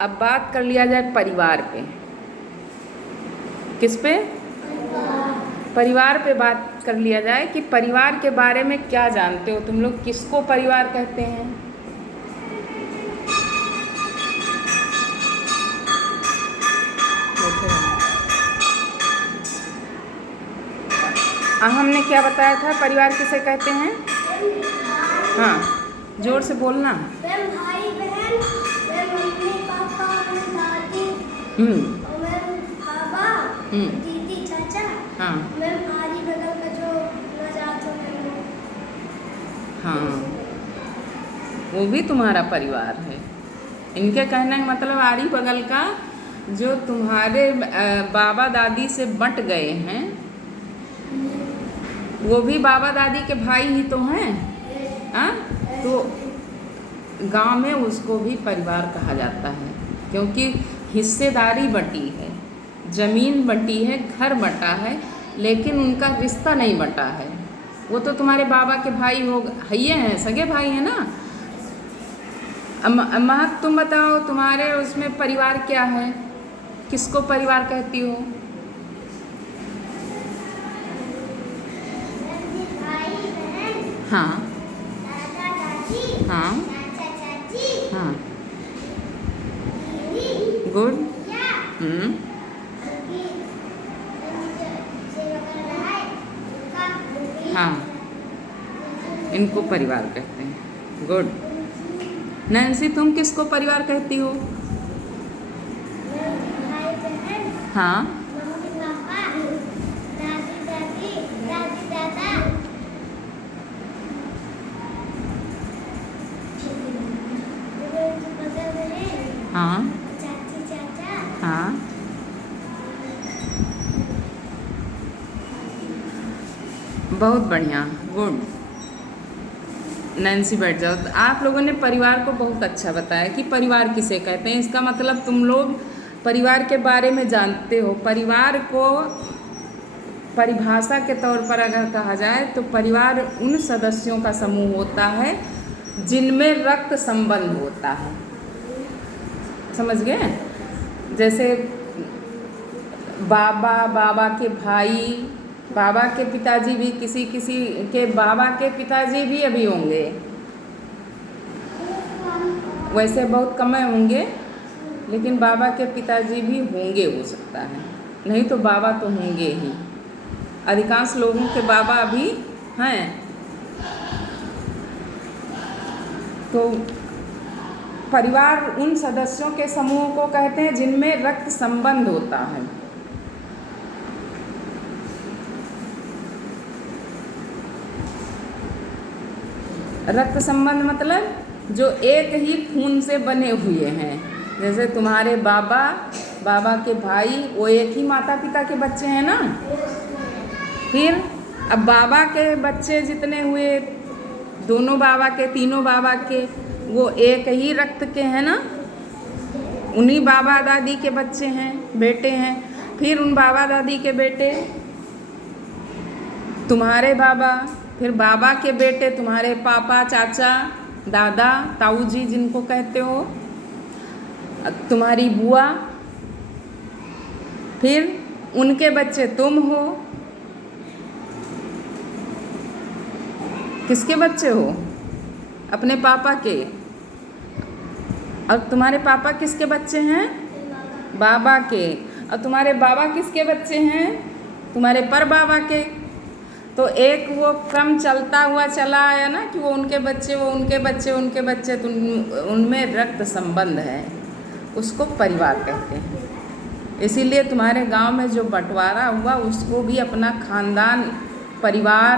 अब बात कर लिया जाए परिवार पे। किस पे? परिवार पे बात कर लिया जाए कि परिवार के बारे में क्या जानते हो तुम लोग, किसको परिवार कहते हैं? हमने क्या बताया था, परिवार किसे कहते हैं? हाँ, जोर से बोलना। भाई बहन, मम्मी पापा, दादी, बाबा, दीदी, चाचा, हाँ आरी बगल का जो नजात हो मैं। हाँ, वो भी तुम्हारा परिवार है। इनके कहने का मतलब आरी बगल का जो तुम्हारे बाबा दादी से बंट गए हैं, वो भी बाबा दादी के भाई ही तो हैं। हाँ, तो गांव में उसको भी परिवार कहा जाता है, क्योंकि हिस्सेदारी बटी है, ज़मीन बटी है, घर बटा है, लेकिन उनका रिश्ता नहीं बटा है। वो तो तुम्हारे बाबा के भाई हो हइये हैं, सगे भाई हैं ना। महक, तुम बताओ तुम्हारे उसमें परिवार क्या है, किसको परिवार कहती हो? हाँ हाँ हाँ, गुड। हाँ, इनको परिवार कहते हैं। गुड। नैन्सी, तुम किसको परिवार कहती हो? हाँ हाँ हाँ, बहुत बढ़िया, गुड। नैन्सी बैठ जाओ। तो आप लोगों ने परिवार को बहुत अच्छा बताया कि परिवार किसे कहते हैं। इसका मतलब तुम लोग परिवार के बारे में जानते हो। परिवार को परिभाषा के तौर पर अगर कहा जाए तो परिवार उन सदस्यों का समूह होता है जिनमें रक्त संबंध होता है। समझ गए? जैसे बाबा के भाई, बाबा के पिताजी भी, किसी के बाबा के पिताजी भी अभी होंगे, वैसे बहुत कम होंगे, लेकिन बाबा के पिताजी भी होंगे, हो सकता है, नहीं तो बाबा तो होंगे ही। अधिकांश लोगों के बाबा अभी हैं। तो परिवार उन सदस्यों के समूह को कहते हैं जिनमें रक्त संबंध होता है। रक्त संबंध मतलब जो एक ही खून से बने हुए हैं। जैसे तुम्हारे बाबा के भाई, वो एक ही माता पिता के बच्चे हैं ना। फिर अब बाबा के बच्चे जितने हुए, दोनों बाबा के, तीनों बाबा के, वो एक ही रक्त के हैं ना। उन्हीं बाबा दादी के बच्चे हैं, बेटे हैं। फिर उन बाबा दादी के बेटे तुम्हारे बाबा, फिर बाबा के बेटे तुम्हारे पापा, चाचा, दादा, ताऊ जी जिनको कहते हो, तुम्हारी बुआ, फिर उनके बच्चे तुम हो। किसके बच्चे हो? अपने पापा के। और तुम्हारे पापा किसके बच्चे हैं? बाबा के। और तुम्हारे बाबा किसके बच्चे हैं? तुम्हारे पर बाबा के। तो एक वो क्रम चलता हुआ चला आया ना कि वो उनके बच्चे, वो उनके बच्चे, उनके बच्चे, तो उनमें रक्त संबंध है, उसको परिवार कहते हैं। इसीलिए तुम्हारे गांव में जो बंटवारा हुआ उसको भी अपना खानदान, परिवार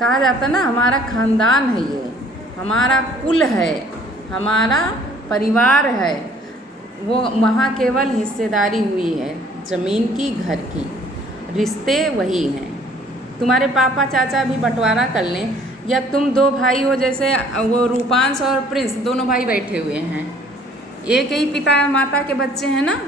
कहा जाता ना। हमारा खानदान है, ये हमारा कुल है, हमारा परिवार है। वो वहाँ केवल हिस्सेदारी हुई है, ज़मीन की, घर की, रिश्ते वही हैं। तुम्हारे पापा चाचा भी बंटवारा कर लें, या तुम दो भाई हो, जैसे वो रूपांश और प्रिंस, दोनों भाई बैठे हुए हैं, एक ही पिता माता के बच्चे हैं ना।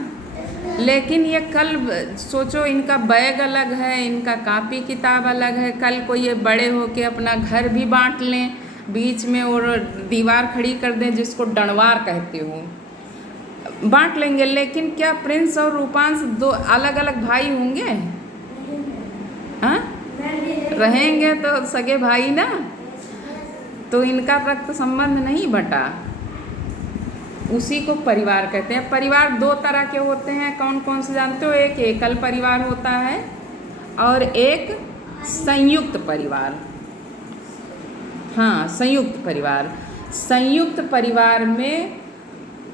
लेकिन ये कल सोचो, इनका बैग अलग है, इनका कापी किताब अलग है, कल को ये बड़े होके अपना घर भी बांट लें, बीच में और दीवार खड़ी कर दें, जिसको डंडवार कहते हो, बांट लेंगे, लेकिन क्या प्रिंस और रूपांश दो अलग अलग भाई होंगे? हाँ, रहेंगे तो सगे भाई ना, तो इनका रक्त संबंध नहीं बटा, उसी को परिवार कहते हैं। परिवार दो तरह के होते हैं, कौन कौन से जानते हो? एक एकल परिवार होता है और एक संयुक्त परिवार। हाँ, संयुक्त परिवार। संयुक्त परिवार में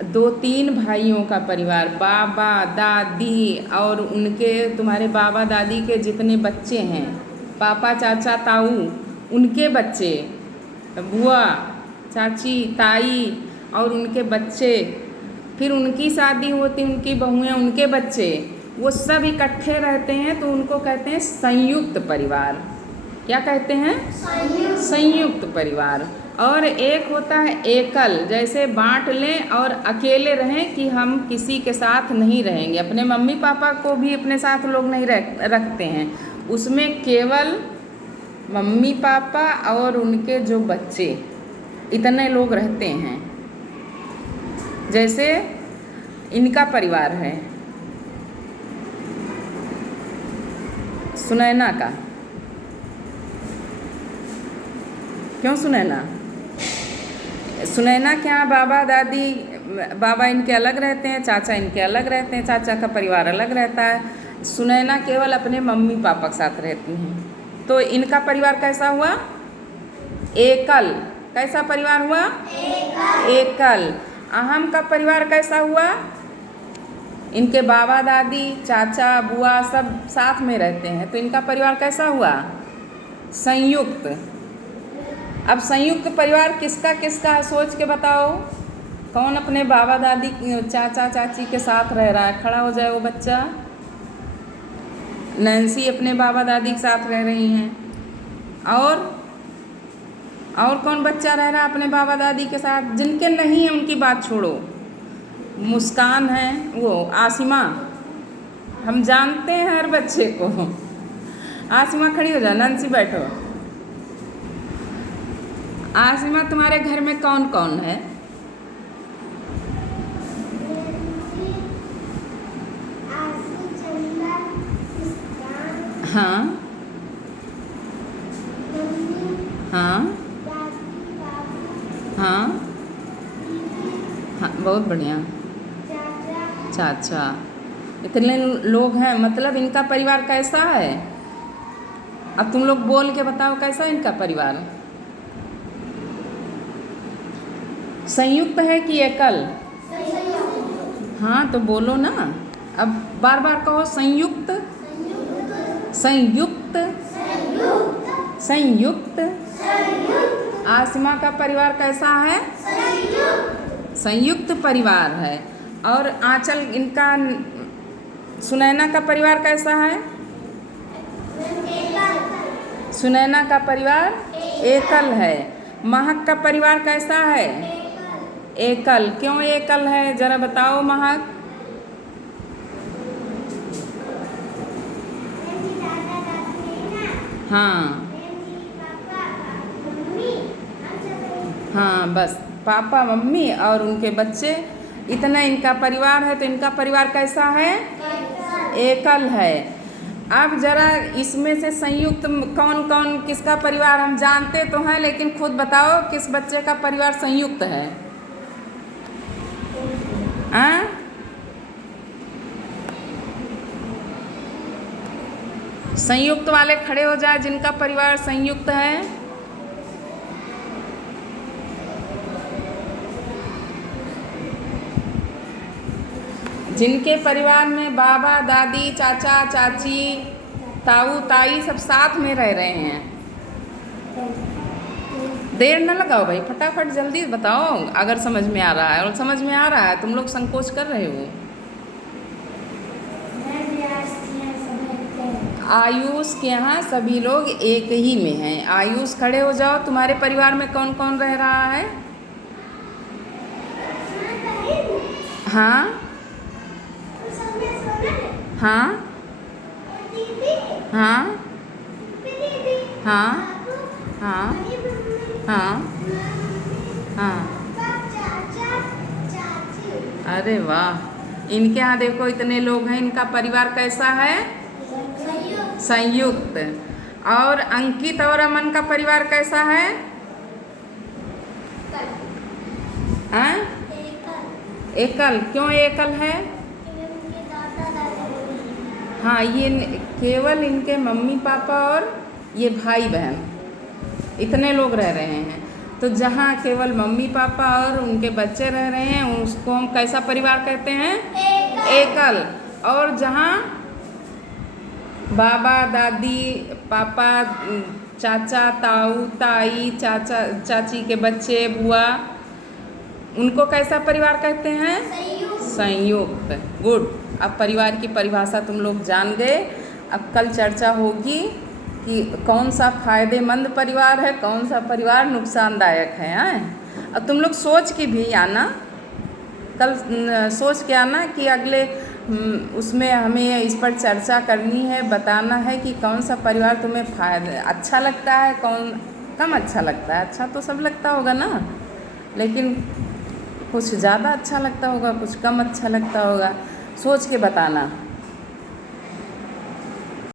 2-3 भाइयों का परिवार, बाबा दादी और उनके, तुम्हारे बाबा दादी के जितने बच्चे हैं, पापा चाचा ताऊ उनके बच्चे, बुआ चाची ताई और उनके बच्चे, फिर उनकी शादी होती, उनकी बहुएं, उनके बच्चे, वो सब इकट्ठे रहते हैं, तो उनको कहते हैं संयुक्त परिवार। क्या कहते हैं? संयुक्त परिवार। और एक होता है एकल, जैसे बांट लें और अकेले रहें कि हम किसी के साथ नहीं रहेंगे। अपने मम्मी पापा को भी अपने साथ लोग नहीं रखते हैं, उसमें केवल मम्मी पापा और उनके जो बच्चे, इतने लोग रहते हैं। जैसे इनका परिवार है सुनैना का। क्यों सुनैना? सुनैना के यहाँ बाबा दादी, बाबा इनके अलग रहते हैं, चाचा इनके अलग रहते हैं, चाचा का परिवार अलग रहता है। सुनैना केवल अपने मम्मी पापा के साथ रहती हैं। तो इनका परिवार कैसा हुआ? एकल। कैसा परिवार हुआ? एकल। अहम का परिवार कैसा हुआ? इनके बाबा दादी चाचा बुआ सब साथ में रहते हैं, तो इनका परिवार कैसा हुआ? संयुक्त। अब संयुक्त परिवार किसका किसका है, सोच के बताओ। कौन अपने बाबा दादी चाचा चाची के साथ रह रहा है? खड़ा हो जाए वो बच्चा। नैन्सी अपने बाबा दादी के साथ रह रही हैं। और कौन बच्चा रह रहा है अपने बाबा दादी के साथ? जिनके नहीं है उनकी बात छोड़ो। मुस्कान है, वो आसिमा, हम जानते हैं हर बच्चे को। आसिमा खड़ी हो जा, नैन्सी बैठो। आसिमा, तुम्हारे घर में कौन कौन है? हाँ हाँ हाँ हाँ, बहुत बढ़िया। चाचा, इतने लोग हैं, मतलब इनका परिवार कैसा है? अब तुम लोग बोल के बताओ कैसा इनका परिवार? संयुक्त है कि एकल? हाँ, तो बोलो ना, अब बार बार कहो। संयुक्त संयुक्त संयुक्त। आसिमा का परिवार कैसा है? संयुक्त परिवार है। और आंचल, इनका सुनैना का परिवार कैसा है? सुनैना का परिवार एकल है। महक का परिवार कैसा है? एकल। क्यों एकल है, जरा बताओ महक। हाँ हाँ, बस पापा मम्मी और उनके बच्चे, इतना इनका परिवार है। तो इनका परिवार कैसा है? एकल है। अब जरा इसमें से संयुक्त कौन कौन, किसका परिवार हम जानते तो हैं, लेकिन खुद बताओ किस बच्चे का परिवार संयुक्त है? हाँ, संयुक्त वाले खड़े हो जाए जिनका परिवार संयुक्त है। जिनके परिवार में बाबा दादी चाचा चाची ताऊ ताई सब साथ में रह रहे हैं। देर न लगाओ भाई, फटाफट जल्दी बताओ अगर समझ में आ रहा है। और समझ में आ रहा है, तुम लोग संकोच कर रहे हो। आयुष के यहाँ सभी लोग एक ही में हैं। आयुष खड़े हो जाओ, तुम्हारे परिवार में कौन कौन रह रहा है? हाँ हाँ हाँ हाँ हाँ हाँ हाँ अरे वाह, इनके यहाँ देखो इतने लोग हैं, इनका परिवार कैसा है? संयुक्त। और अंकित और अमन का परिवार कैसा है? हाँ? एकल। क्यों एकल है? हाँ, ये केवल इनके मम्मी पापा और ये भाई बहन, इतने लोग रह रहे हैं। तो जहाँ केवल मम्मी पापा और उनके बच्चे रह रहे हैं उसको हम कैसा परिवार कहते हैं? एकल। और जहाँ बाबा दादी पापा चाचा ताऊ ताई चाचा चाची के बच्चे बुआ, उनको कैसा परिवार कहते हैं? संयुक्त। गुड। अब परिवार की परिभाषा तुम लोग जान गए। अब कल चर्चा होगी कि कौन सा फ़ायदेमंद परिवार है, कौन सा परिवार नुकसानदायक है। हाँ, अब तुम लोग सोच के भी आना, कल सोच के आना कि अगले उसमें हमें इस पर चर्चा करनी है, बताना है कि कौन सा परिवार तुम्हें अच्छा लगता है, कौन कम अच्छा लगता है। अच्छा तो सब लगता होगा ना, लेकिन कुछ ज़्यादा अच्छा लगता होगा, कुछ कम अच्छा लगता होगा। सोच के बताना।